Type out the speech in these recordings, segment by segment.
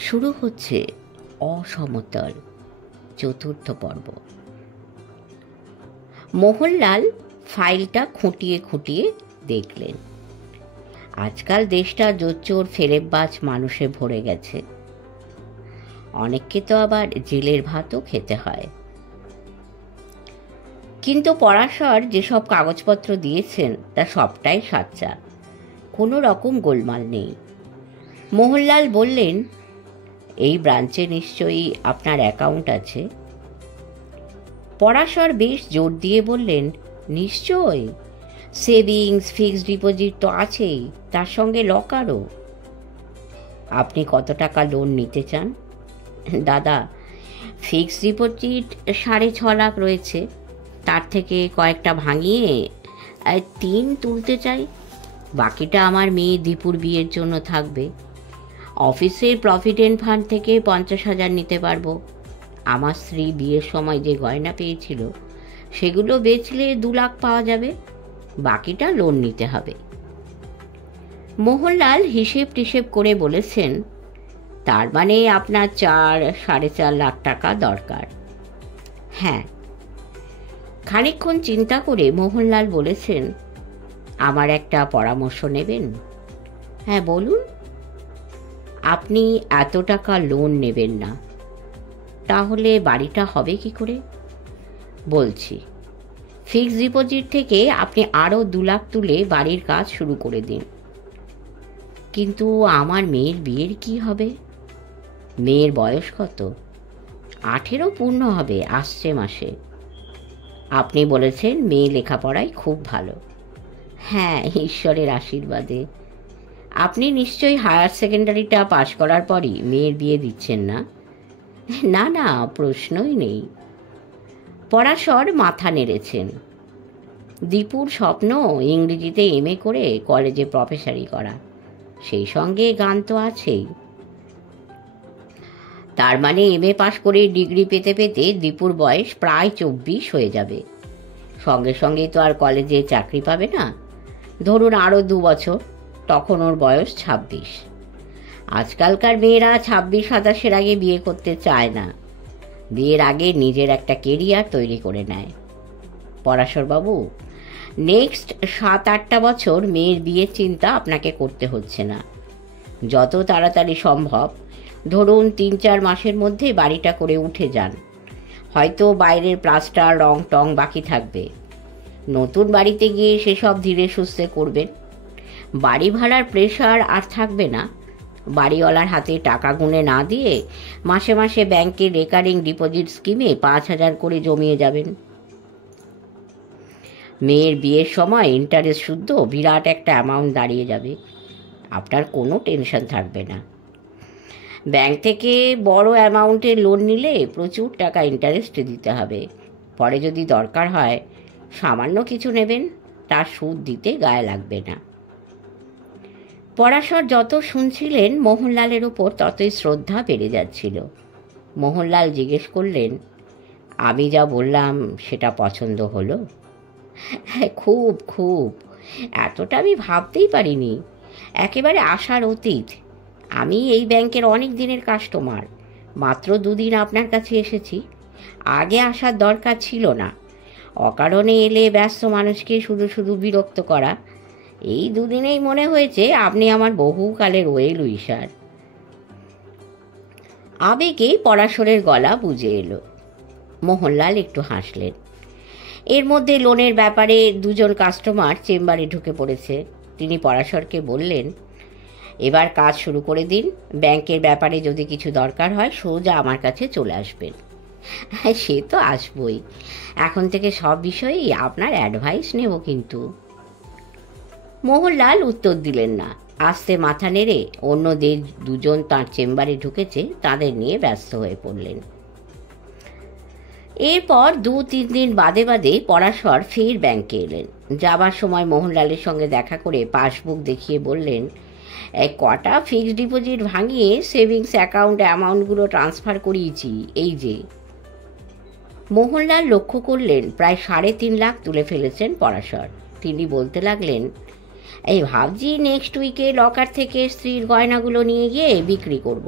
শুরু হচ্ছে অসমতল চতুর্থ পর্ব। মোহনলাল ফাইলটা খুঁটিয়ে খুঁটিয়ে দেখলেন। আজকাল দেশটা জোচ্চোর ফেরেববাজ মানুষে ভরে গেছে। অনেককে তো আবার জেলের ভাতও খেতে হয়। কিন্তু পরাশর যেসব কাগজপত্র দিয়েছেন তা সবটাই সাচ্চা, কোনো রকম গোলমাল নেই। মোহনলাল বললেন, এই ব্রাঞ্চে নিশ্চয়ই আপনার অ্যাকাউন্ট আছে? পরাশর বেশ জোর দিয়ে বললেন, নিশ্চয়, সেভিংস, ফিক্সড ডিপোজিট তো আছেই, তার সঙ্গে লকারও। আপনি কত টাকা লোন নিতে চান? দাদা, ফিক্সড ডিপোজিট 6.5 লাখ রয়েছে, তার থেকে কয়েকটা ভাঙিয়ে 3 তুলতে চাই। বাকিটা আমার মেয়ে দীপুর বিয়ের জন্য থাকবে। অফিসের প্রভিডেন্ট ফান্ড থেকে 50,000 নিতে পারবো। আমার স্ত্রী বিয়ের সময় যে গয়না পেয়েছিল সেগুলো বেচলে 2 লাখ পাওয়া যাবে। বাকিটা লোন নিতে হবে। মোহনলাল হিসেব টিসেব করে বলেছেন, তার মানে আপনার 4-4.5 লাখ টাকা দরকার। হ্যাঁ। খানিকক্ষণ চিন্তা করে মোহনলাল বলেছেন, আমার একটা পরামর্শ নেবেন? হ্যাঁ, বলুন। আপনি এত টাকা লোন নেবেন না। তাহলে বাড়িটা হবে কি করে? বলছি, ফিক্সড ডিপোজিট থেকে আপনি আরও 2 লাখ তুলে বাড়ির কাজ শুরু করে দিন। কিন্তু আমার মেয়ের বিয়ের কি হবে? মেয়ের বয়স কত? 18 পূর্ণ হবে আসছে মাসে। আপনি বলেছেন মেয়ে লেখাপড়ায় খুব ভালো। হ্যাঁ, ঈশ্বরের আশীর্বাদে। আপনি নিশ্চয়ই হায়ার সেকেন্ডারিটা পাশ করার পরই মেয়ের বিয়ে দিচ্ছেন না? না না, প্রশ্নই নেই। পরাশর মাথা নেড়েছেন। দীপুর স্বপ্ন ইংরেজিতে MA করে কলেজে প্রফেসরি করা, সেই সঙ্গে গান তো আছেই। তার মানে MA পাশ করে ডিগ্রি পেতে পেতে দীপুর বয়স প্রায় 24 হয়ে যাবে। সঙ্গে সঙ্গে তো আর কলেজে চাকরি পাবে না। ধরুন আরও 2 বছর, তখন ওর বয়স 26। আজকালকার মেয়েরা 26-27 আগে বিয়ে করতে চায় না। বিয়ের আগে নিজের একটা কেরিয়ার তৈরি করে নেয়। পরাশরবাবু, নেক্সট 7-8টা বছর মেয়ের বিয়ের চিন্তা আপনাকে করতে হচ্ছে না। যত তাড়াতাড়ি সম্ভব, ধরুন 3-4 মাসের মধ্যে বাড়িটা করে উঠে যান। হয়তো বাইরের প্লাস্টার, রং টং বাকি থাকবে। নতুন বাড়িতে গিয়ে সেসব ধীরে সুস্থে করবেন। বাড়ি ভাড়ার প্রেশার আর থাকবে না। বাড়িওয়ালার হাতে টাকা গুনে না দিয়ে মাসে মাসে ব্যাংকের রেকারিং ডিপোজিট স্কিমে 5,000 করে জমিয়ে যাবেন। মেয়ের বিয়ের সময় ইন্টারেস্ট শুদ্ধ বিরাট একটা অ্যামাউন্ট দাঁড়িয়ে যাবে। আপনার কোনো টেনশন থাকবে না। ব্যাংক থেকে বড় অ্যামাউন্টের লোন নিলে প্রচুর টাকা ইন্টারেস্ট দিতে হবে। পরে যদি দরকার হয় সামান্য কিছু নেবেন, তার সুদ দিতে গায়ে লাগবে না। পরাশর যত শুনছিলেন মোহনলালের ওপর ততই শ্রদ্ধা বেড়ে যাচ্ছিল। মোহনলাল জিজ্ঞেস করলেন, আমি যা বললাম সেটা পছন্দ হলো? হ্যাঁ, খুব খুব। এতটা আমি ভাবতেই পারিনি। একেবারে আশার অতীত। আমি এই ব্যাংকের অনেক দিনের কাস্টমার। মাত্র 2 দিন আপনার কাছে এসেছি। আগে আসার দরকার ছিল না। অকারণে এলে ব্যস্ত মানুষকে শুধু শুধু বিরক্ত করা। এই 2 দিনেই মনে হয়েছে আপনি আমার বহুকালের ওয়েল উইশার। আবেগে পরাশরের গলা বুঝে এলো। মোহনলাল একটু হাসলেন। এর মধ্যে লোনের ব্যাপারে 2 জন কাস্টমার চেম্বারে ঢুকে পড়েছে। তিনি পরাশরকে বললেন, এবার কাজ শুরু করে দিন। ব্যাংকের ব্যাপারে যদি কিছু দরকার হয় সোজা আমার কাছে চলে আসবেন। হ্যাঁ, সে তো আসবই। এখন থেকে সব বিষয়েই আপনার অ্যাডভাইস নেব। কিন্তু মোহনলাল উত্তর দিলেন না। আস্তে মাথা নেড়ে অন্যদের 2 জন তাঁর চেম্বারে ঢুকেছে তাদের নিয়ে ব্যস্ত হয়ে পড়লেন। এরপর 2-3 দিন বাদে বাদে পরাশর ফের ব্যাংকে এলেন। যাবার সময় মোহনলালের সঙ্গে দেখা করে পাসবুক দেখিয়ে বললেন, কটা ফিক্সড ডিপোজিট ভাঙিয়ে সেভিংস অ্যাকাউন্ট অ্যামাউন্টগুলো ট্রান্সফার করিয়েছি, এই যে। মোহনলাল লক্ষ্য করলেন প্রায় 3.5 লাখ তুলে ফেলেছেন পরাশর। তিনি বলতে লাগলেন, এই ভাবছি নেক্সট উইকে লকার থেকে স্ত্রীর গয়নাগুলো নিয়ে গিয়ে বিক্রি করব।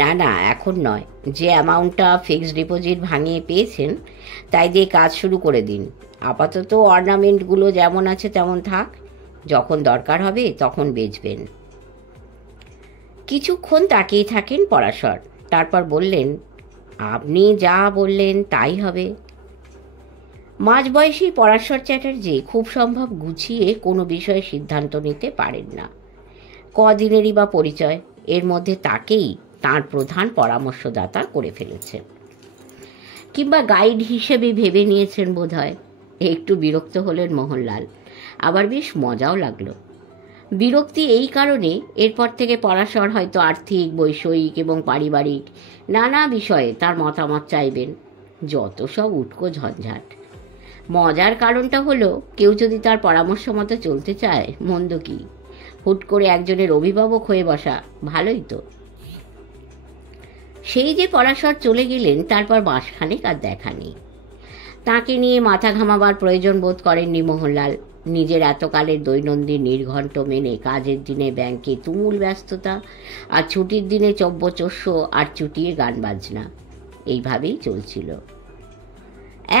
না না, এখন নয়। যে অ্যামাউন্টটা ফিক্সড ডিপোজিট ভাঙিয়ে পেয়েছেন তাই দিয়ে কাজ শুরু করে দিন। আপাতত অর্নামেন্টগুলো যেমন আছে তেমন থাক, যখন দরকার হবে তখন বেচবেন। কিছুক্ষণ তাকিয়ে থাকেন পরাশর, তারপর বললেন, আপনি যা বললেন তাই হবে। মাঝবয়সী পরাশর চ্যাটার্জি খুব সম্ভব গুছিয়ে কোনো বিষয়ে সিদ্ধান্ত নিতে পারেন না। কদিনেরই বা পরিচয়, এর মধ্যে তাকেই তার প্রধান পরামর্শদাতা করে ফেলেছেন, কিংবা গাইড হিসেবে ভেবে নিয়েছেন বোধ হয়। একটু বিরক্ত হলেন মোহনলাল, আবার বেশ মজাও লাগলো। বিরক্তি এই কারণে, এরপর থেকে পরাশর হয়তো আর্থিক, বৈষয়িক এবং পারিবারিক নানা বিষয়ে তার মতামত চাইবেন। যত সব উটকো ঝঞ্ঝাট। মজার কারণটা হলো, কেউ যদি তার পরামর্শ মতো চলতে চায়, মন্দ কি? হুট করে একজনের অভিভাবক হয়ে বসা ভালোই তো। সেই যে পরাশর চলে গেলেন, তারপর মাসখানেক আর দেখা নেই। তাকে নিয়ে মাথা ঘামাবার প্রয়োজন বোধ করেননি মোহনলাল। নিজের এতকালের দৈনন্দিন নির্ঘণ্ট মেনে কাজের দিনে ব্যাংকে তুমুল ব্যস্ততা, আর ছুটির দিনে চব্যচস্য আর চুটিয়ে গান বাজনা, এইভাবেই চলছিল।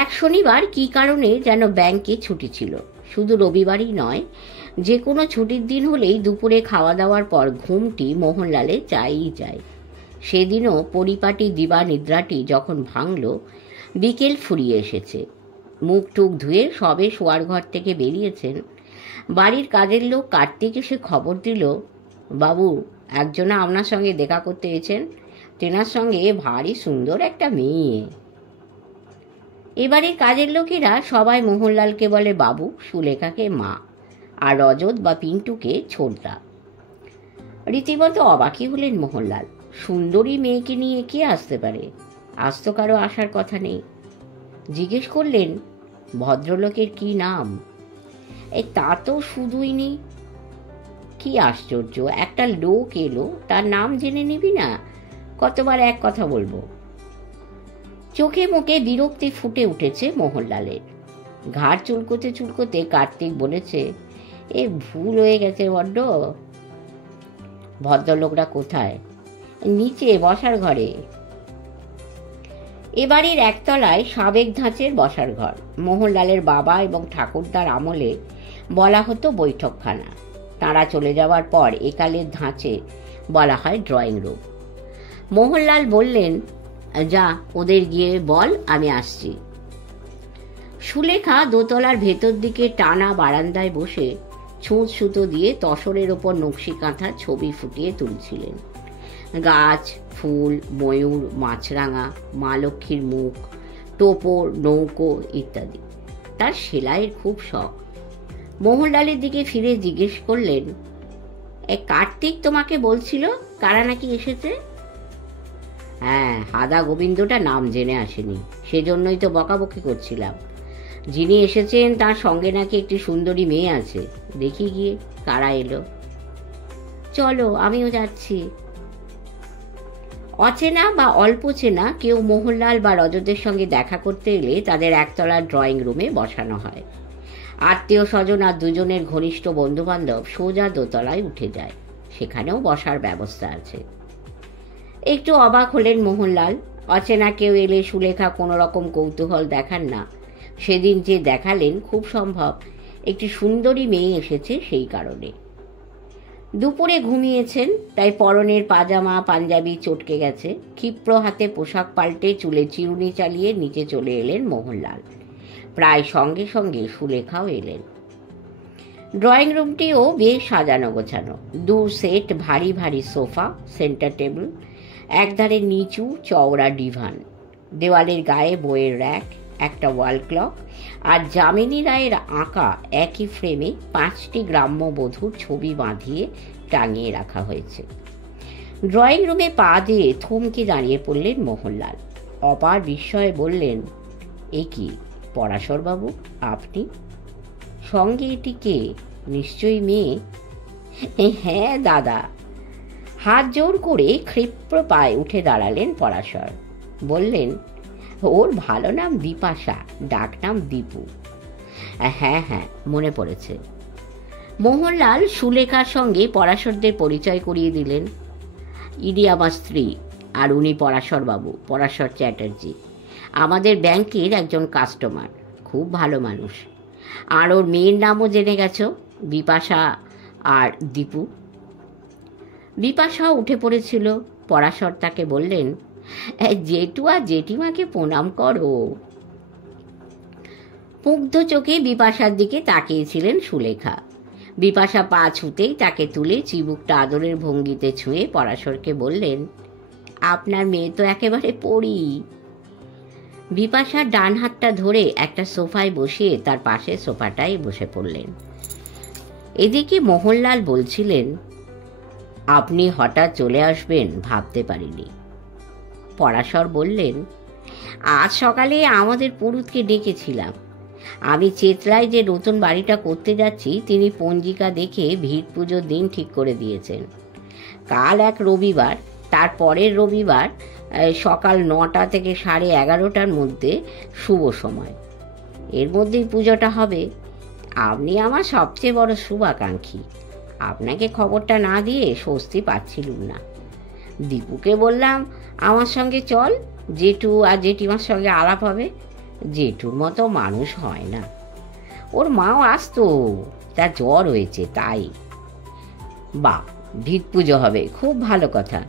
এক শনিবার কী কারণে যেন ব্যাংকে ছুটি ছিল। শুধু রবিবারই নয়, যে কোনো ছুটির দিন হলেই দুপুরে খাওয়া দাওয়ার পর ঘুমটি মোহনলালে চাইই চাই। সেদিনও পরিপাটি দিবা নিদ্রাটি যখন ভাঙল, বিকেল ফুরিয়ে এসেছে। মুখ টুক ধুয়ে সবে শোয়ার ঘর থেকে বেরিয়েছেন, বাড়ির কাজের লোক কার্তিক এসে খবর দিল, বাবু, একজনা আপনার সঙ্গে দেখা করতে এসেছেন, তেনার সঙ্গে ভারী সুন্দর একটা মেয়ে। এবারে কাজের লোকেরা সবাই মোহনলালকে বলে বাবু, সুলেখাকে মা, আর রজত বা পিন্টুকে ছোটদা। রীতিমতো অবাকই হলেন মোহনলাল। সুন্দরী মেয়েকে নিয়ে কে আসতে পারে? আজ তো কারো আসার কথা নেই। জিজ্ঞেস করলেন, ভদ্রলোকের কি নাম? তা তো শুধুই নেই। কি আশ্চর্য, একটা লোক এলো, তার নাম জেনে নিবি না? কতবার এক কথা বলবো? চোখে মুখে বিরক্তি ফুটে উঠেছে মোহনলালের। ঘাড় চুলকোতে চুলকোতে কার্তিক বলেছে, ভুল হয়ে গেছে বড্ড। ভদ্রলোকরা কোথায়? নিচে বসার ঘরে। এবাড়ির একতলায় সাবেক ধাঁচের বসার ঘর। মোহনলালের বাবা এবং ঠাকুরদার আমলে বলা হতো বৈঠকখানা। তাঁরা চলে যাওয়ার পর একালের ধাঁচে বলা হয় ড্রয়িং রুম। মোহনলাল বললেন, যা, ওদের গিয়ে বল আমি আসছি। সুলেখা দোতলার ভেতর দিকে টানা বারান্দায় বসে ছুঁচ সুতো দিয়ে তসরের ওপর নকশি কাঁথা ছবি ফুটিয়ে তুলছিলেন। গাছ, ফুল, ময়ূর, মাছরাঙা, মা লক্ষ্মীর মুখ, টোপর, নৌকো ইত্যাদি। তার সেলাইয়ের খুব শখ। মোহনলালের দিকে ফিরে জিজ্ঞেস করলেন, কার্তিক তোমাকে বলছিল কারা নাকি এসেছে? হ্যাঁ, হাদা গোবিন্দটা নাম জেনে আসেনি, সেজন্যই তো বকাবকি করছিলাম। যিনি এসেছেন তার সঙ্গে নাকি একটি সুন্দরী মেয়ে আছে। দেখি গিয়ে কারা এলো। চলো, আমিও যাচ্ছি। অচেনা বা অল্প চেনা কেউ মোহনলাল বা রজতের সঙ্গে দেখা করতে এলে তাদের একতলার ড্রয়িং রুমে বসানো হয়। আত্মীয় স্বজন আর দুজনের ঘনিষ্ঠ বন্ধুবান্ধব সোজা দোতলায় উঠে যায়, সেখানেও বসার ব্যবস্থা আছে। একটু অবাক হলেন মোহনলাল। অচেনা কেউ এলে সুলেখা কোনো রকম কৌতূহল দেখান না। সেদিন যে দেখালেন, খুব সম্ভব একটি সুন্দরী মেয়ে এসেছে সেই কারণে। দুপুরে ঘুমিয়েছেন, তাই পরনের পাজামা পাঞ্জাবি চটকে গেছে। ক্ষিপ্র হাতে পোশাক পাল্টে চুলে চিরুনি চালিয়ে নিচে চলে এলেন মোহনলাল। প্রায় সঙ্গে সঙ্গে সুলেখাও এলেন। ড্রয়িং রুমটিও বেশ সাজানো গোছানো। 2 সেট ভারী ভারী সোফা, সেন্টার টেবিল, একধারে নিচু চওড়া ডিভান, দেওয়ালের গায়ে বইয়ের র্যাক, একটা ওয়াল ক্লক, আর যামিনী রায়ের আঁকা একই ফ্রেমে 5টি গ্রাম্য বধূর ছবি বাঁধিয়ে টাঙিয়ে রাখা হয়েছে। ড্রয়িং রুমে পা দিয়ে থমকে দাঁড়িয়ে পড়লেন মোহনলাল। অপার বিস্ময়ে বললেন, এ কি পরাশরবাবু, আপনি? সঙ্গে এটি কে? নিশ্চয়ই মেয়ে। হ্যাঁ দাদা। হাত জোর করে ক্ষিপ্র পায়ে উঠে দাঁড়ালেন পরাশর। বললেন, ওর ভালো নাম বিপাশা, ডাক নাম দীপু। হ্যাঁ হ্যাঁ, মনে পড়েছে। মোহনলাল সুলেখার সঙ্গে পরাশরদের পরিচয় করিয়ে দিলেন। ইনি আমার স্ত্রী, আর উনি পরাশরবাবু, পরাশর চ্যাটার্জি, আমাদের ব্যাংকের একজন কাস্টমার, খুব ভালো মানুষ। আর ওর মেয়ের নামও জেনে গেছো, বিপাশা আর দীপু। বিপাশা উঠে পড়েছিল। পরাশর তাকে বললেন, জেঠু আর জেঠিমাকে প্রণাম করো। মুগ্ধ চোখে বিপাশার দিকে তাকিয়েছিলেন সুলেখা। বিপাশা পা ছুতেই তাকে তুলে চিবুকটা আদরের ভঙ্গিতে ছুঁয়ে পরাশরকে বললেন, আপনার মেয়ে তো একেবারে পড়ি। বিপাশার ডান হাতটা ধরে একটা সোফায় বসিয়ে তার পাশে সোফাটায় বসে পড়লেন। এদিকে মোহনলাল বলছিলেন, আপনি হঠাৎ চলে আসবেন ভাবতে পারিনি। পরাশর বললেন, আজ সকালে আমাদের পুরুতকে ডেকেছিলাম। আমি চেতলায় যে নতুন বাড়িটা করতে যাচ্ছি, তিনি পঞ্জিকা দেখে ভিড় পুজোর দিন ঠিক করে দিয়েছেন। কাল এক রবিবার, তার পরের রবিবার সকাল 9টা থেকে 11:30টার মধ্যে শুভ সময়। এর মধ্যেই পুজোটা হবে। আপনি আমার সবচেয়ে বড় শুভাকাঙ্ক্ষী। আপনাকে খবরটা না দিয়ে স্বস্তি পাচ্ছিলুম না। দীপুকে বললাম, আমার সঙ্গে চল, জেঠু আর জেঠিমার সঙ্গে আলাপ হবে। জেঠুর মতো মানুষ হয় না। ওর মাও আসতো, তার জ্বর হয়েছে তাই। বা, ভিত পুজো হবে, খুব ভালো কথা।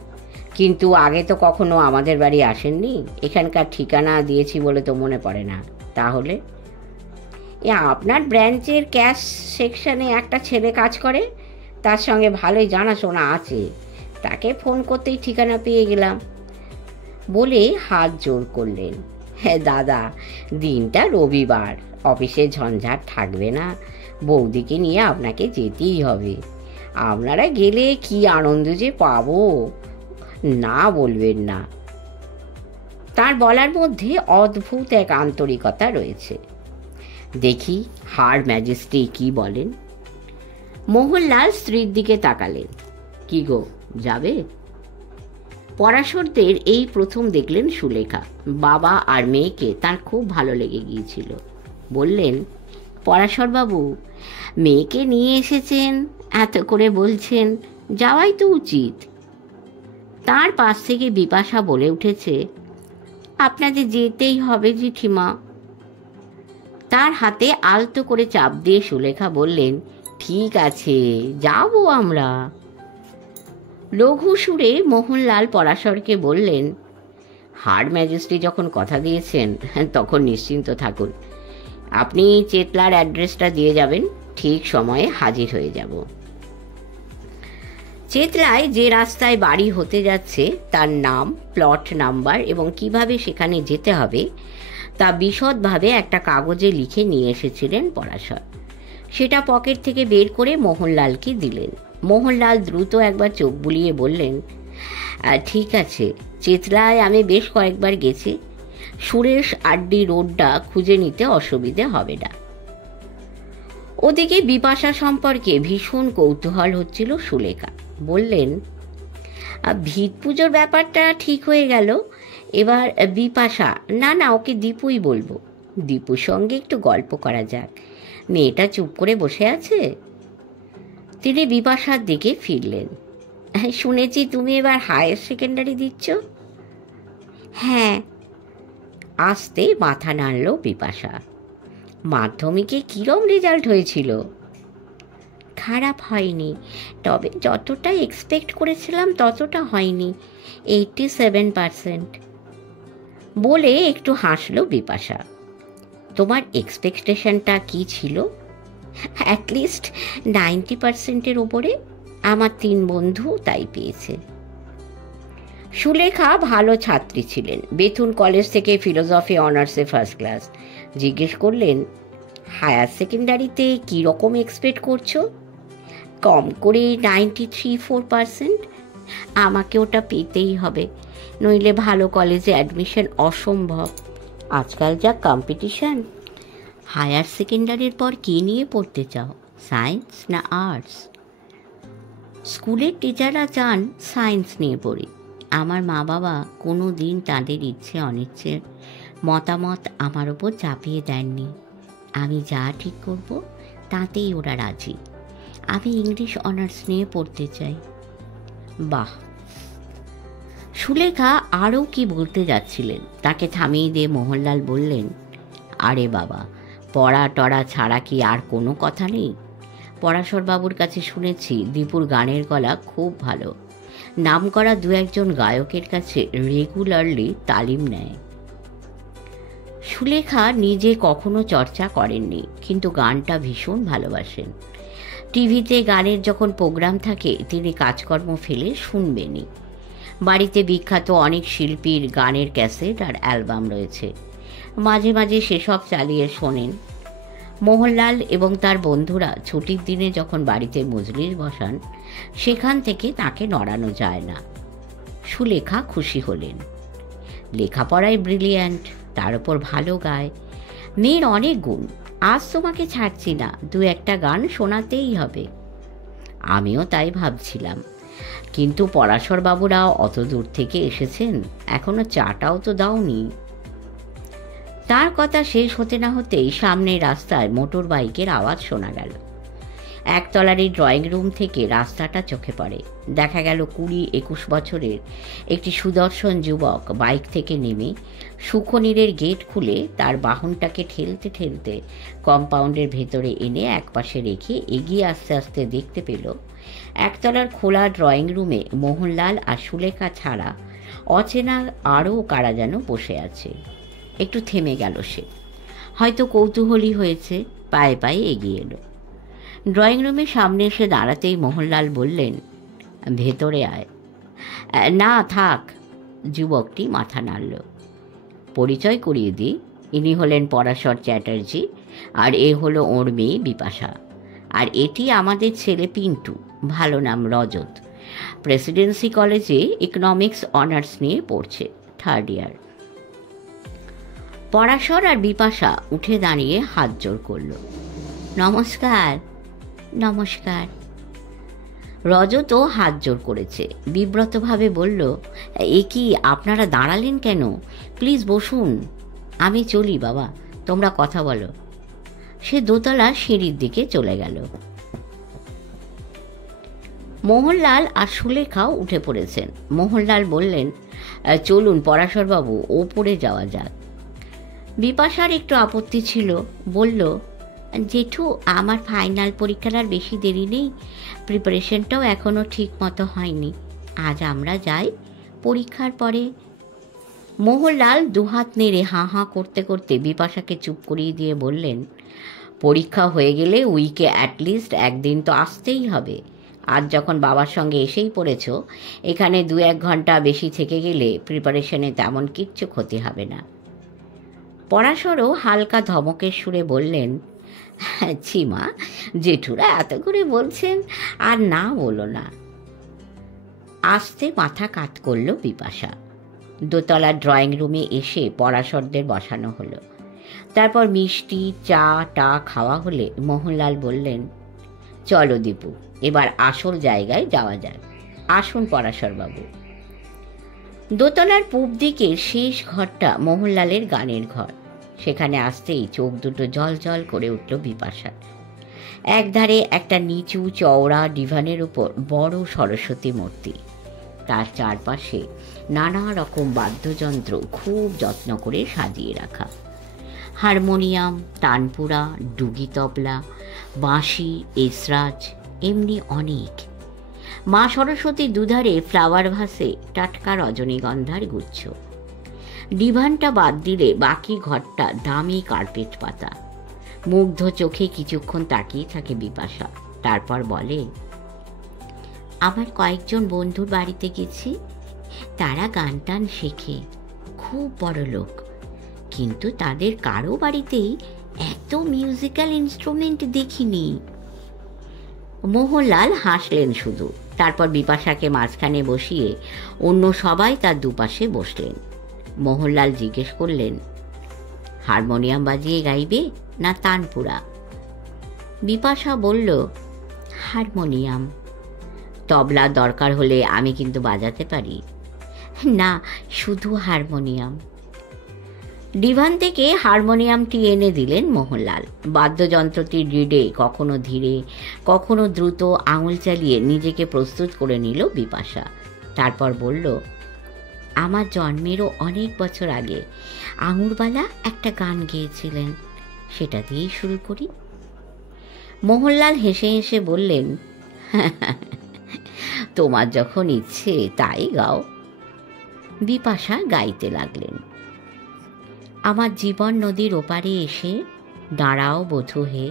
কিন্তু আগে তো কখনো আমাদের বাড়ি আসেননি। এখানকার ঠিকানা দিয়েছি বলে তো মনে পড়ে না। তাহলে আপনার ব্রাঞ্চের ক্যাশ সেকশনে একটা ছেলে কাজ করে, তার সঙ্গে ভালোই জানাশোনা আছে। তাকে ফোন করতেই ঠিকানা পেয়ে গেলাম বলে হাত জোর করলেন। হ্যাঁ দাদা, দিনটা রবিবার, অফিসে ঝঞ্ঝাট থাকবে না। বৌদিকে নিয়ে আপনাকে যেতেই হবে। আপনারা গেলে কি আনন্দ যে পাবো, না বলবেন না। তার বলার মধ্যে অদ্ভুত এক আন্তরিকতা রয়েছে। দেখি হার ম্যাজেস্টি কি বলেন। মোহনলাল স্ত্রীর দিকে তাকালেন। কি গো, যাবে? পরাশরদের এই প্রথম দেখলেন সুলেখা। বাবা আর মেয়েকে তার খুব ভালো লেগে গিয়েছিল। বললেন, পরাশরবাবু, মেয়েকে নিয়ে এসেছেন, এত করে বলছেন, যাওয়াই তো উচিত। তার পাশ থেকে বিপাশা বলে উঠেছে, আপনাদের যেতেই হবে জেঠিমা। তার হাতে আলতো করে চাপ দিয়ে সুলেখা বললেন, ঠিক আছে, যাবো আমরা। লঘু সুরে মোহনলাল পরাশরকে বললেন, হার ম্যাজেস্টি যখন কথা দিয়েছেন তখন নিশ্চিন্ত থাকুন। আপনি চেতলার অ্যাড্রেসটা দিয়ে যাবেন, ঠিক সময়ে হাজির হয়ে যাব। চেতলায় যে রাস্তায় বাড়ি হতে যাচ্ছে তার নাম, প্লট নাম্বার এবং কিভাবে সেখানে যেতে হবে তা বিশদভাবে একটা কাগজে লিখে নিয়ে এসেছিলেন পরাশর। সেটা পকেট থেকে বের করে মোহনলালকে দিলেন। মোহনলাল দ্রুত একবার চোখ বুলিয়ে বললেন, ঠিক আছে, চেতলায় আমি বেশ কয়েকবার গেছি। সুরেশ আড্ডি রোডটা খুঁজে নিতে অসুবিধে হবে না। ওদিকে বিপাশা সম্পর্কে ভীষণ কৌতূহল হচ্ছিল সুলেখা। বললেন, ভিত পুজোর ব্যাপারটা ঠিক হয়ে গেল। এবার বিপাশা, না ওকে দীপুই বলবো। দীপুর সঙ্গে একটু গল্প করা যাক। মেয়েটা চুপ করে বসে আছে। তিনি বিপাশার দিকে ফিরলেন। শুনেছি তুমি এবার হায়ার সেকেন্ডারি দিচ্ছ। হ্যাঁ। আস্তে মাথা নাড়ল বিপাশা। মাধ্যমিকে কিরম রেজাল্ট হয়েছিল? খারাপ হয়নি, তবে যতটা এক্সপেক্ট করেছিলাম ততটা হয়নি, 87%। বলে একটু হাসল বিপাশা। তোমার এক্সপেকটেশনটা কি ছিল? অ্যাটলিস্ট 90%-এর ওপরে। আমার 3 বন্ধু তাই পেয়েছে। সুলেখা ভালো ছাত্রী ছিলেন। বেথুন কলেজ থেকে ফিলোসফি অনার্সে ফার্স্ট ক্লাস। জিজ্ঞেস করলেন, হায়ার সেকেন্ডারিতে কীরকম এক্সপেক্ট করছো? কম করে 93-4%। আমাকে ওটা পেতেই হবে, নইলে ভালো কলেজে অ্যাডমিশন অসম্ভব। আজকাল যা কম্পিটিশন। হায়ার সেকেন্ডারির পর কী নিয়ে পড়তে চাও, সায়েন্স না আর্টস? স্কুলের টিচাররা চান সায়েন্স নিয়ে পড়ি। আমার মা বাবা কোনো দিন তাদের ইচ্ছে অনিচ্ছের মতামত আমার ওপর চাপিয়ে দেননি। আমি যা ঠিক করব তাতেই ওরা রাজি। আমি ইংলিশ অনার্স নিয়ে পড়তে চাই। বাহ, সুলেখা আরও কি বলতে যাচ্ছিলেন, তাকে থামিয়ে দিয়ে মোহনলাল বললেন, আরে বাবা, পড়া টড়া ছাড়া কি আর কোনো কথা নেই? পরাশরবাবুর কাছে শুনেছি দীপুর গানের গলা খুব ভালো। নামকরা দু একজন গায়কের কাছে রেগুলারলি তালিম নেয়। সুলেখা নিজে কখনো চর্চা করেননি, কিন্তু গানটা ভীষণ ভালোবাসেন। টিভিতে গানের যখন প্রোগ্রাম থাকে তিনি কাজকর্ম ফেলে শুনবেনই। বাড়িতে বিখ্যাত অনেক শিল্পীর গানের ক্যাসেট আর অ্যালবাম রয়েছে, মাঝে মাঝে সেসব চালিয়ে শোনেন। মোহনলাল এবং তার বন্ধুরা ছুটির দিনে যখন বাড়িতে মজলিস বসান, সেখান থেকে তাকে নড়ানো যায় না। সুলেখা খুশি হলেন। লেখাপড়ায় ব্রিলিয়ান্ট, তার উপর ভালো গায়, মেয়ের অনেক গুণ। আজ তোমাকে ছাড়ছি না, দু একটা গান শোনাতেই হবে। আমিও তাই ভাবছিলাম, কিন্তু পরাশরবাবুরা অত দূর থেকে এসেছেন, এখনো চাটাও তো দাওনি। তার কথা শেষ হতে না হতেই সামনের রাস্তায় মোটর বাইকের আওয়াজ শোনা গেল। একতলারই ড্রয়িং রুম থেকে রাস্তাটা চোখে পড়ে। দেখা গেল 20-21 বছরের একটি সুদর্শন যুবক বাইক থেকে নেমে সুখনীরের গেট খুলে তার বাহনটাকে ঠেলতে ঠেলতে কম্পাউন্ডের ভেতরে এনে একপাশে রেখে এগিয়ে আস্তে আস্তে দেখতে পেল একতলার খোলা ড্রয়িং রুমে মোহনলাল আর সুলেখা ছাড়া অচেনা আরও কারা যেন বসে আছে। একটু থেমে গেল সে, হয়তো কৌতূহলী হয়েছে, পায়ে পায়ে এগিয়ে এলো। ড্রয়িং রুমের সামনে এসে দাঁড়াতেই মোহনলাল বললেন, ভেতরে আয়। না থাক, যুবকটি মাথা নাড়ল। পরিচয় করিয়ে দিই, ইনি হলেন পরাশর চ্যাটার্জি, আর এ হলো ওর মেয়ে বিপাশা, আর এটি আমাদের ছেলে পিন্টু, ভালো নাম রজত, প্রেসিডেন্সি কলেজে ইকোনমিক্স অনার্স নিয়ে পড়ছে, 3rd ইয়ার। পরাশর আর বিপাশা উঠে দাঁড়িয়ে হাত জোড় করল। নমস্কার। নমস্কার। রজতও হাত জোড় করেছে, বিব্রতভাবে বলল, এ কি আপনারা দাঁড়ালেন কেন? প্লিজ বসুন। আমি চলি বাবা, তোমরা কথা বলো। সে দোতলা সিঁড়ির দিকে চলে গেল। মোহনলাল আর সুলেখাও উঠে পড়েছেন। মোহনলাল বললেন, চলুন পরাশরবাবু, ওপরে যাওয়া যাক। বিপাশার একটু আপত্তি ছিল, বলল, জেঠু, আমার ফাইনাল পরীক্ষার আর বেশি দেরি নেই, প্রিপারেশনটাও এখনও ঠিক মতো হয়নি, আজ আমরা যাই, পরীক্ষার পরে। মোহনলাল দুহাত নেড়ে হাঁ হাঁ করতে করতে বিপাশাকে চুপ করিয়ে দিয়ে বললেন, পরীক্ষা হয়ে গেলে উইকে অ্যাটলিস্ট একদিন তো আসতেই হবে। আজ যখন বাবার সঙ্গে এসেই পড়েছ, এখানে 2-1 ঘন্টা বেশি থেকে গেলে প্রিপারেশনে তেমন কিচ্ছু ক্ষতি হবে না। পরাশরও হালকা ধমকের সুরে বললেন, ছিমা, জেঠুরা এত করে বলছেন, আর না বলো না। আস্তে মাথা কাত করল বিপাশা। দোতলার ড্রয়িং রুমে এসে পরাশরদের বসানো হলো। তারপর মিষ্টি চা টা খাওয়া হলে মোহনলাল বললেন, চলো দীপু, এবার আসল জায়গায় যাওয়া যাক। আসুন পরাশরবাবু। দোতলার পূব দিকের শেষ ঘরটা মোহনলালের গানের ঘর। সেখানে আসতেই চোখ দুটো জল জল করে উঠল বিপাশার। একধারে একটা নিচু চওড়া ডিভানের উপর বড় সরস্বতী মূর্তি, তার চারপাশে নানা রকম বাদ্যযন্ত্র খুব যত্ন করে সাজিয়ে রাখা, হারমোনিয়াম, তানপুরা, ডুগি তবলা, বাঁশি, এসরাজ, এমনি অনেক। মা সরস্বতীর দুধারে ফ্লাওয়ার ভাসে টাটকা রজনীগন্ধার গুচ্ছ। ডিভানটা বাদ দিলে বাকি ঘরটা দামি কার্পেট পাতা। মুগ্ধ চোখে কিছুক্ষণ তাকিয়ে থাকে বিপাশা, তারপর বলে, আমার কয়েকজন বন্ধুর বাড়িতে গেছি, তারা গান টান শেখে, খুব বড় লোক, কিন্তু তাদের কারো বাড়িতেই এত মিউজিক্যাল ইনস্ট্রুমেন্ট দেখিনি। মোহনলাল হাসলেন শুধু, তারপর বিপাশাকে মাঝখানে বসিয়ে অন্য সবাই তার দুপাশে বসলেন। মোহনলাল জিজ্ঞেস করলেন, হারমোনিয়াম বাজিয়ে গাইবে না তানপুরা? বিপাশা বলল, হারমোনিয়াম। তবলা দরকার হলে আমি কিন্তু বাজাতে পারি। না, শুধু হারমোনিয়াম। ডিভান থেকে হারমোনিয়ামটি এনে দিলেন মোহনলাল। বাদ্যযন্ত্রটির রিডে কখনো ধীরে কখনো দ্রুত আঙুল চালিয়ে নিজেকে প্রস্তুত করে নিল বিপাশা। তারপর বলল, আমার জন্মেরও অনেক বছর আগে আঙুরবালা একটা গান গেয়েছিলেন, সেটা দিয়েই শুরু করি। মোহনলাল হেসে হেসে বললেন, তোমার যখন ইচ্ছে তাই গাও। বিপাশা গাইতে লাগলেন। আমার জীবন নদীর ওপারে এসে দাঁড়াও বধূ হে,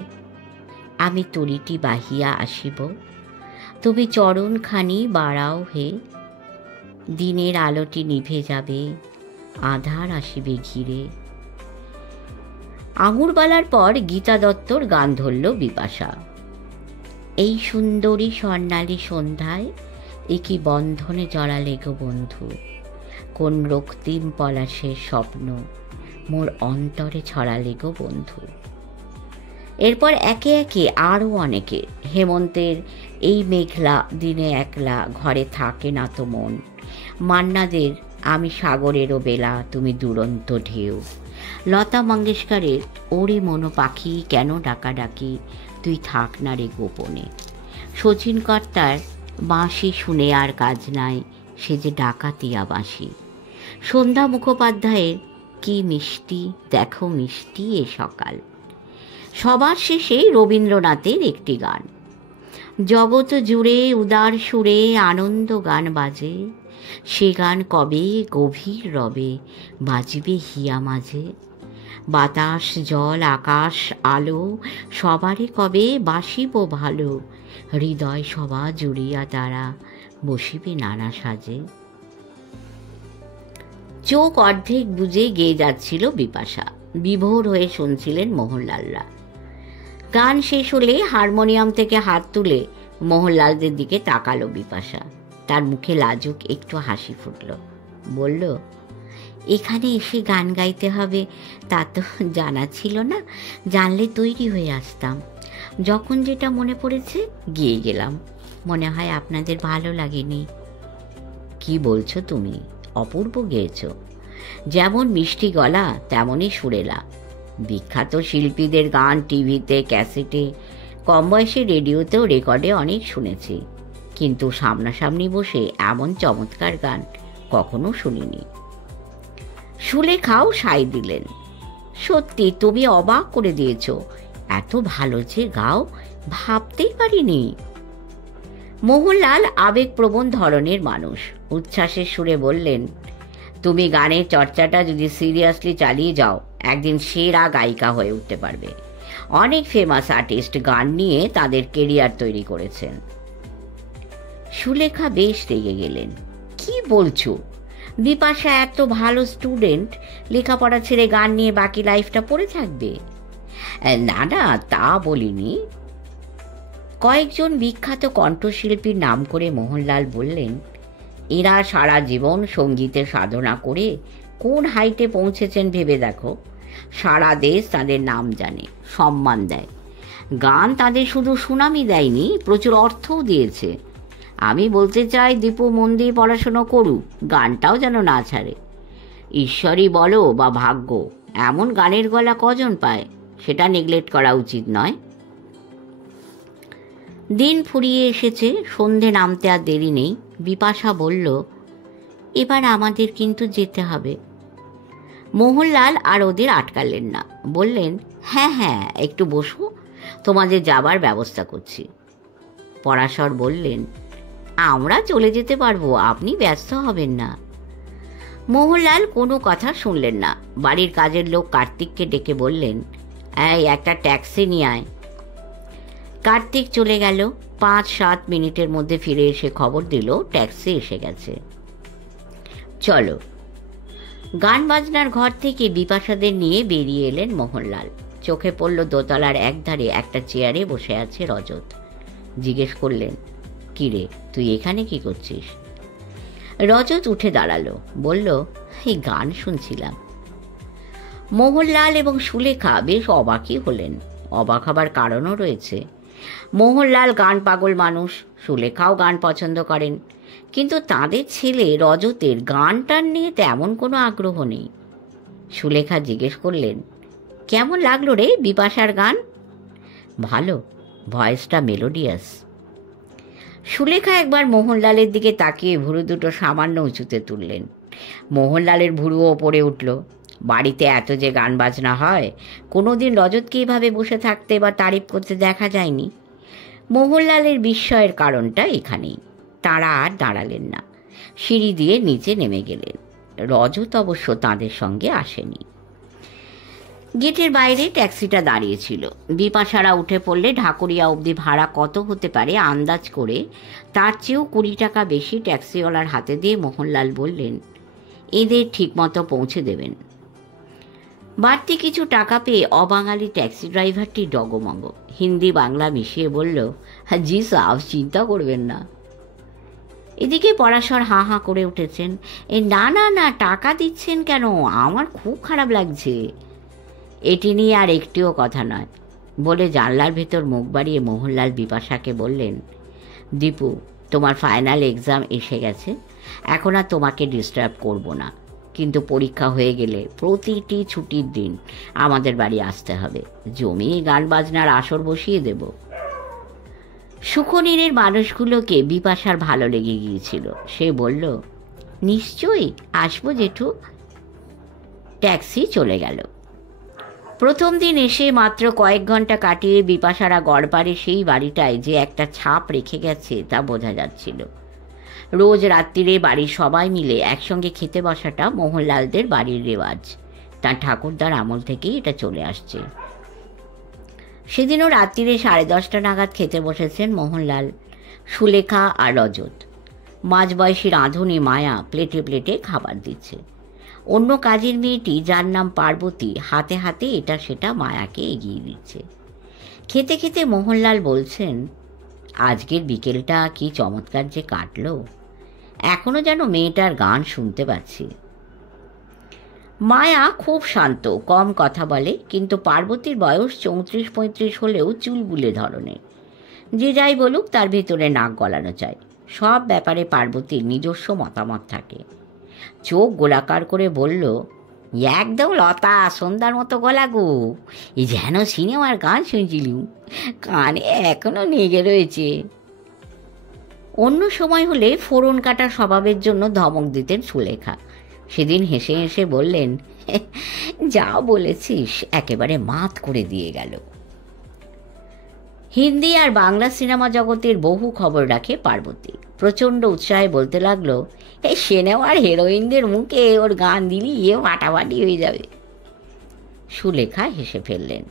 আমি তরিটি বাহিয়া আসিব, তুমি চরণখানি বাড়াও হে, দিনের আলোটি নিভে যাবে, আধার আসিবে ঘিরে। আঙুরবালার পর গীতা দত্তর গান ধরল বিপাশা। এই সুন্দরী স্বর্ণালী সন্ধ্যায় একি বন্ধনে জড়ালে গো বন্ধু, কোন রক্তিম পলাশের স্বপ্ন মোর অন্তরে ছড়ালে গো বন্ধু। এরপর একে একে আরও অনেকে, হেমন্তের এই মেঘলা দিনে একলা ঘরে থাকে না তো মন, মান্নাদের আমি সাগরেরও বেলা তুমি দুরন্ত ঢেউ, লতা মঙ্গেশকরের ওরে মনো পাখি কেন ডাকাডাকি তুই থাক না রে গোপনে, শচীন কর্তার বাঁশি শুনে আর কাজ নাই সে যে ডাকাতিয়া বাঁশি, সন্ধ্যা মুখোপাধ্যায়ের কি মিষ্টি দেখো মিষ্টি এ সকাল। সবার শেষে রবীন্দ্রনাথের একটি গান, জগৎ জুড়ে উদার সুরে আনন্দ গান বাজে, সে গান কবে গভীর রবে বাজিবে হিয়া মাঝে, বাতাস জল আকাশ আলো সবারে কবে বাসিব ভালো, হৃদয় সভা জুড়িয়া তারা বসিবে নানা সাজে। চোখ অর্ধেক বুঝে গেয়ে যাচ্ছিল বিপাশা, বিভোর হয়ে শুনছিলেন মোহনলালরা। গান শেষ হলে হারমোনিয়াম থেকে হাত তুলে মোহনলালদের দিকে তাকালো বিপাশা। তার মুখে লাজুক একটু হাসি ফুটল। বলল, এখানে এসে গান গাইতে হবে তা তো জানা ছিল না, জানলে তৈরি হয়ে আসতাম। যখন যেটা মনে পড়েছে গিয়ে গেলাম, মনে হয় আপনাদের ভালো লাগেনি। কি বলছো তুমি? অপূর্ব গেয়েছ, যেমন মিষ্টি গলা তেমনই সুরেলা। বিখ্যাত শিল্পীদের গান টিভিতে, ক্যাসেটে, কম বয়সে রেডিওতেও রেকর্ডে অনেক শুনেছি, কিন্তু সামনাসামনি বসে এমন চমৎকার গান কখনো শুনিনি। সুলেখাও সায় দিলেন, সত্যি তুমি অবাক করে দিয়েছ, এত ভালো যে গাও ভাবতেই পারিনি। মোহনলাল আবেগপ্রবণ ধরনের মানুষ, উচ্ছ্বাসের সুরে বললেন, তুমি গানের চর্চাটা যদি সিরিয়াসলি চালিয়ে যাও একদিন সেরা গায়িকা হয়ে উঠতে পারবে। অনেক ফেমাস আর্টিস্ট গান নিয়ে তাদের কেরিয়ার তৈরি করেছেন। সুলেখা বেশ রেগে গেলেন। কি বলছো? বিপাশা এত ভালো স্টুডেন্ট, লেখাপড়া ছেড়ে গান নিয়ে বাকি লাইফটা পড়ে থাকবে? না না, তা বলিনি। কয়েকজন বিখ্যাত কণ্ঠশিল্পীর নাম করে মোহনলাল বললেন, এরা সারা জীবন সঙ্গীতে সাধনা করে কোন হাইটে পৌঁছেছেন ভেবে দেখো। সারা দেশ তাদের নাম জানে, সম্মান দেয়। গান তাদের শুধু সুনামই দেয়নি, প্রচুর অর্থও দিয়েছে। আমি বলতে চাই, দীপু মন দিয়ে পড়াশুনো করুক, গানটাও যেন না ছাড়ে। ঈশ্বরই বলো বা ভাগ্য, এমন গানের গলা কজন পায়, সেটা নেগলেক্ট করা উচিত নয়। দিন ফুরিয়ে এসেছে, সন্ধে নামতে আর দেরি নেই। বিপাশা বলল, এবার আমাদের কিন্তু যেতে হবে। মোহনলাল আর ওদের আটকালেন না, বললেন, হ্যাঁ হ্যাঁ একটু বসো, তোমাদের যাবার ব্যবস্থা করছি। পরাশর বললেন, আমরা চলে যেতে পারবো, আপনি ব্যস্ত হবেন না। মোহনলাল কোনো কথা শুনলেন না। বাড়ির কাজের লোক কার্তিককে ডেকে বললেন, এই একটা ট্যাক্সি নিয়ে আয়। কার্তিক চলে গেল। 5-7 মিনিটের মধ্যে ফিরে এসে খবর দিল ট্যাক্সি এসে গেছে। চলো। গান বাজনার ঘর থেকে বিপাশাদের নিয়ে বেরিয়ে এলেন মোহনলাল। চোখে পড়ল দোতলার একধারে একটা চেয়ারে বসে আছে রজত। জিজ্ঞেস করলেন, কিরে তুই এখানে কি করছিস? রজত উঠে দাঁড়ালো, বলল, এই গান শুনছিলাম। মোহনলাল এবং সুলেখা বেশ অবাকই হলেন। অবাক হবার কারণও রয়েছে। মোহনলাল গান পাগল মানুষ, সুলেখাও গান পছন্দ করেন, কিন্তু তাদের ছেলে রজতের গানটার নিয়ে তেমন কোনো আগ্রহ নেই। সুলেখা জিজ্ঞেস করলেন, কেমন লাগলো রে বিপাশার গান? ভালো, ভয়েসটা মেলোডিয়াস। সুলেখা একবার মোহনলালের দিকে তাকিয়ে ভুরু দুটো সামান্য উঁচুতে তুললেন। মোহনলালের ভুরুও ওপরে উঠল। বাড়িতে এত যে গান বাজনা হয়, কোনোদিন রজতকে এভাবে বসে থাকতে বা তারিফ করতে দেখা যায়নি। মোহনলালের বিস্ময়ের কারণটা এখানেই। তাঁরা আর দাঁড়ালেন না, সিঁড়ি দিয়ে নিচে নেমে গেলেন। রজত অবশ্য তাঁদের সঙ্গে আসেনি। গেটের বাইরে ট্যাক্সিটা দাঁড়িয়েছিল। বিপাশারা উঠে পড়লে ঢাকুরিয়া অবধি ভাড়া কত হতে পারে আন্দাজ করে তার চেয়েও 20 টাকা বেশি ট্যাক্সিওয়ালার হাতে দিয়ে মোহনলাল বললেন, এদের ঠিকমতো পৌঁছে দেবেন। বাড়তি কিছু টাকা পেয়ে অবাঙালি ট্যাক্সি ড্রাইভারটি ডগমগ হিন্দি বাংলা মিশিয়ে বলল, জি সাহেব, চিন্তা করবেন না। এদিকে পরাশর হাঁ হাঁ করে উঠেছেন, না না না, টাকা দিচ্ছেন কেন? আমার খুব খারাপ লাগছে। এটি নিয়ে আর একটিও কথা নয় বলে জানলার ভেতর মুখ বাড়িয়ে মোহনলাল বিপাশাকে বললেন, দীপু, তোমার ফাইনাল এক্সাম এসে গেছে, এখন আর তোমাকে ডিস্টার্ব করব না, কিন্তু পরীক্ষা হয়ে গেলে প্রতিটি ছুটির দিন আমাদের বাড়ি আসতে হবে। জমিয়ে গান বাজনার আসর বসিয়ে দেব। সুখনীরের মানুষগুলোকে বিপাশার ভালো লেগে গিয়েছিল। সে বলল, নিশ্চয়ই আসবো জেঠু। ট্যাক্সি চলে গেল। প্রথম দিন এসে মাত্র কয়েক ঘন্টা কাটিয়ে বিপাশারা গড়পাড়ে সেই বাড়িটায় যে একটা ছাপ রেখে গেছে তা বোঝা যাচ্ছিল। রোজ রাত্রিরে বাড়ির সবাই মিলে একসঙ্গে খেতে বসাটা মোহনলালদের বাড়ির রেওয়াজ। তার ঠাকুরদার আমল থেকেই এটা চলে আসছে। সেদিনও রাত্রিরে 10:30 নাগাদ খেতে বসেছেন মোহনলাল, সুলেখা আর রজত। মাঝবয়সী রাঁধুনি মায়া প্লেটে প্লেটে খাবার দিচ্ছে। অন্য কাজের মেয়েটি, যার নাম পার্বতী, হাতে হাতে এটা সেটা মায়াকে এগিয়ে দিচ্ছে। খেতে খেতে মোহনলাল বলছেন, আজকের বিকেলটা কি চমৎকার যে কাটল, এখনো যেন মেয়েটার গান শুনতে পাচ্ছি। মায়া খুব শান্ত, কম কথা বলে, কিন্তু পার্বতীর বয়স 34-35 হলেও চুলবুলে ধরনের। যে যাই বলুক, তার ভেতরে নাক গলানো চাই। সব ব্যাপারে পার্বতীর নিজস্ব মতামত থাকে। চোখ গোলাকার করে বলল, একদম লতা, সন্ধ্যার মতো গলা গো, এই যেন সিনেমার গান শুনছিলুম, কানে এখনো নেগে রয়েছে। অন্য সময় হলে ফোড়ন কাটা স্বভাবের জন্য ধমক দিতেন সুলেখা। সেদিন হেসে হেসে বললেন, যা বলেছিস, একেবারে মাত করে দিয়ে গেল। হিন্দি আর বাংলা সিনেমা জগতের বহু খবর রাখে পার্বতী। প্রচণ্ড উৎসাহে বলতে লাগলো, এই সিনেমার হিরোইনদের মুখে ওর গান দিলি ফাটাফাটি হয়ে যাবে। সুলেখা হেসে ফেললেন,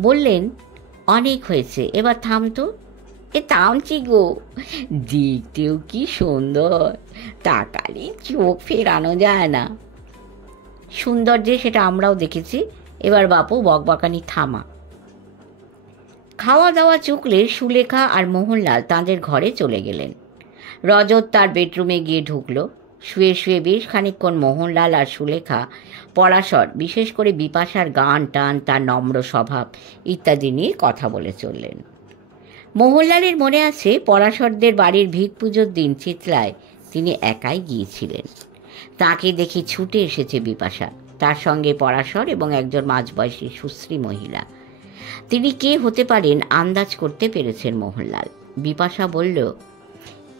বললেন, অনেক হয়েছে, এবার থাম তো। থামছি গো, দেখতেও কি সুন্দর, তাকালে চোখ ফেরানো যায় না। সুন্দর যে, সেটা আমরাও দেখেছি, এবার বাপু বকবকানি থামা। খাওয়া দাওয়া চুকলে সুলেখা আর মোহনলাল তাঁদের ঘরে চলে গেলেন। রজত তার বেডরুমে গিয়ে ঢুকল। শুয়ে শুয়ে বেশ খানিকক্ষণ মোহনলাল আর সুলেখা পরাশর, বিশেষ করে বিপাশার গান টান, তার নম্র স্বভাব ইত্যাদি নিয়ে কথা বলে চললেন। মোহনলালের মনে আছে, পরাশরদের বাড়ির ভিত পুজোর দিন চিতলায় তিনি একাই গিয়েছিলেন। তাকে দেখে ছুটে এসেছে বিপাশা, তার সঙ্গে পরাশর এবং একজন মাঝবয়সী সুশ্রী মহিলা। তিনি কে হতে পারেন আন্দাজ করতে পেরেছেন মোহনলাল। বিপাশা বলল,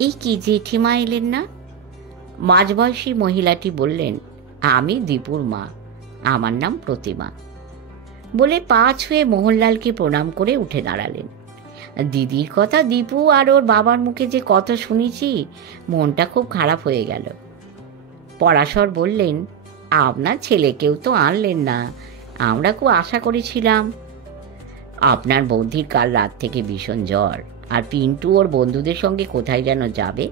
এই কি, জেঠিমা এলেন না? মাঝবয়সী মহিলাটি বললেন, আমি দীপুর মা, আমার নাম প্রতিমা। বলে পা ছুঁয়ে মোহনলালকে প্রণাম করে উঠে দাঁড়ালেন। দিদির কথা দীপু আর ওর বাবার মুখে যে কত শুনেছি, মনটা খুব খারাপ হয়ে গেল। পরাশর বললেন, আপনার ছেলেকেও তো আনলেন না, আমরা খুব আশা করেছিলাম। আপনার বৌদির কাল রাত থেকে ভীষণ জ্বর, আর পিন্টু ওর বন্ধুদের সঙ্গে কোথায় যেন যাবে,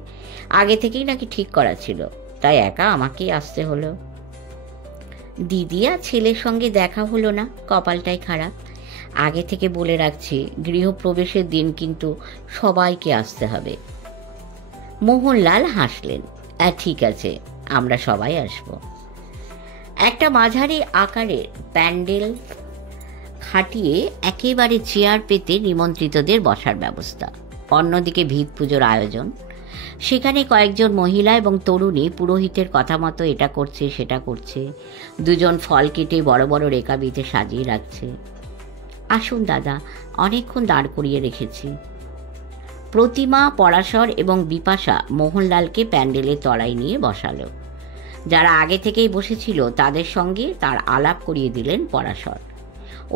আগে থেকেই নাকি ঠিক করা ছিল, তাই একা আমাকেই আসতে হলো। দিদি আর ছেলের সঙ্গে দেখা হলো না, কপালটাই খারাপ। আগে থেকে বলে রাখছি, গৃহপ্রবেশের দিন কিন্তু সবাইকে আসতে হবে। মোহনলাল হাসলেন, ঠিক আছে, আমরা সবাই আসব। একটা মাঝারি আকারের প্যান্ডেল খাটিয়ে একেবারে চেয়ার পেতে নিমন্ত্রিতদের বসার ব্যবস্থা। অন্যদিকে ভিত পুজোর আয়োজন। সেখানে কয়েকজন মহিলা এবং তরুণী পুরোহিতের কথা মতো এটা করছে সেটা করছে। দুজন ফল কেটে বড় বড় রেকাবিতে সাজিয়ে রাখছে। আসুন দাদা, অনেকক্ষণ দাঁড় করিয়ে রেখেছি। প্রতিমা, পরাশর এবং বিপাশা মোহনলালকে প্যান্ডেলের তলায় নিয়ে বসালো। যারা আগে থেকেই বসেছিল তাদের সঙ্গে তার আলাপ করিয়ে দিলেন পরাশর।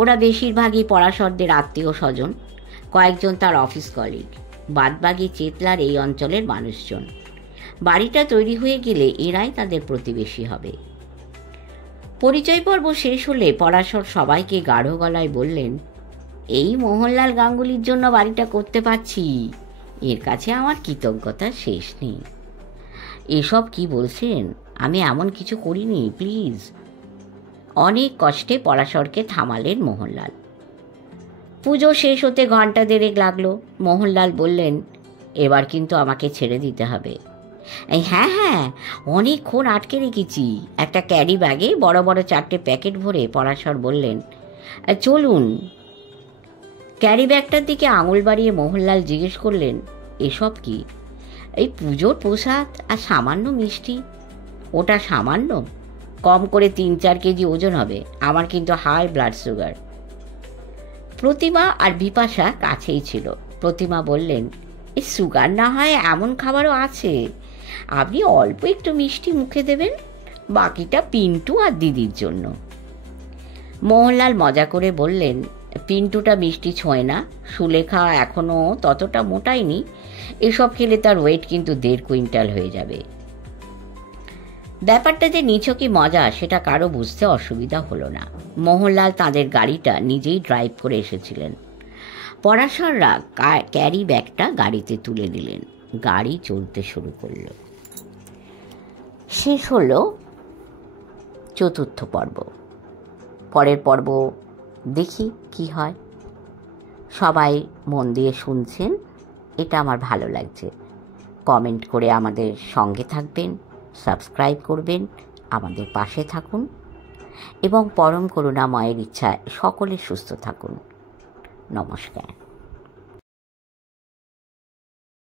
ওরা বেশিরভাগই পরাশরদের আত্মীয় স্বজন, কয়েকজন তার অফিস কলিগ, বাদবাকি চেতলার এই অঞ্চলের মানুষজন। বাড়িটা তৈরি হয়ে গেলে এরাই তাদের প্রতিবেশী হবে। পরিচয় পর্ব শেষ হলে পরাশর সবাইকে গাঢ় গলায় বললেন, এই মোহনলাল গাঙ্গুলির জন্য বাড়িটা করতে পারছি, এর কাছে আমার কৃতজ্ঞতার শেষ নেই। এসব কি বলছেন? আমি এমন কিছু করিনি, প্লিজ। অনেক কষ্টে পরাশরকে থামালেন মোহনলাল। পুজো শেষ হতে ঘন্টা দেড়েক লাগলো। মোহনলাল বললেন, এবার কিন্তু আমাকে ছেড়ে দিতে হবে। হ্যাঁ হ্যাঁ, অনেকক্ষণ আটকে রেখেছি। একটা ক্যারি ব্যাগে বড় বড় 4টে প্যাকেট ভরে পরাশর বললেন, চলুন। ক্যারি ব্যাগটার দিকে আঙুল বাড়িয়ে মোহনলাল জিজ্ঞেস করলেন, এসব কি? এই পুজোর প্রসাদ আর সামান্য মিষ্টি। ওটা সামান্য? কম করে 3-4 কেজি ওজন হবে। আমার কিন্তু হাই ব্লাড সুগার। প্রতিমা আর বিপাশা কাছেই ছিল। প্রতিমা বললেন, এই সুগার না হয় এমন খাবারও আছে, আপনি অল্প একটু মিষ্টি মুখে দেবেন, বাকিটা পিন্টু আর দিদির জন্য। মোহনলাল মজা করে বললেন, পিন্টুটা মিষ্টি ছোঁয় না, সুলেখা এখনও ততটা মোটায়নি, এসব খেলে তার ওয়েট কিন্তু 1.5 কুইন্টাল হয়ে যাবে। ব্যাপারটা যে নিছকই মজা সেটা কারো বুঝতে অসুবিধা হলো না। মোহনলাল তাদের গাড়িটা নিজেই ড্রাইভ করে এসেছিলেন। পরাশররা ক্যারি ব্যাগটা গাড়িতে তুলে দিলেন। গাড়ি চলতে শুরু করল। শেষ হলো 4র্থ পর্ব। পরের পর্ব দেখি কি হয়। সবাই মন দিয়ে শুনছেন, এটা আমার ভালো লাগছে। কমেন্ট করে আমাদের সঙ্গে থাকবেন, সাবস্ক্রাইব করবেন, আমাদের পাশে থাকুন এবং পরম করুণাময়ের ইচ্ছায় সকলে সুস্থ থাকুন। নমস্কার।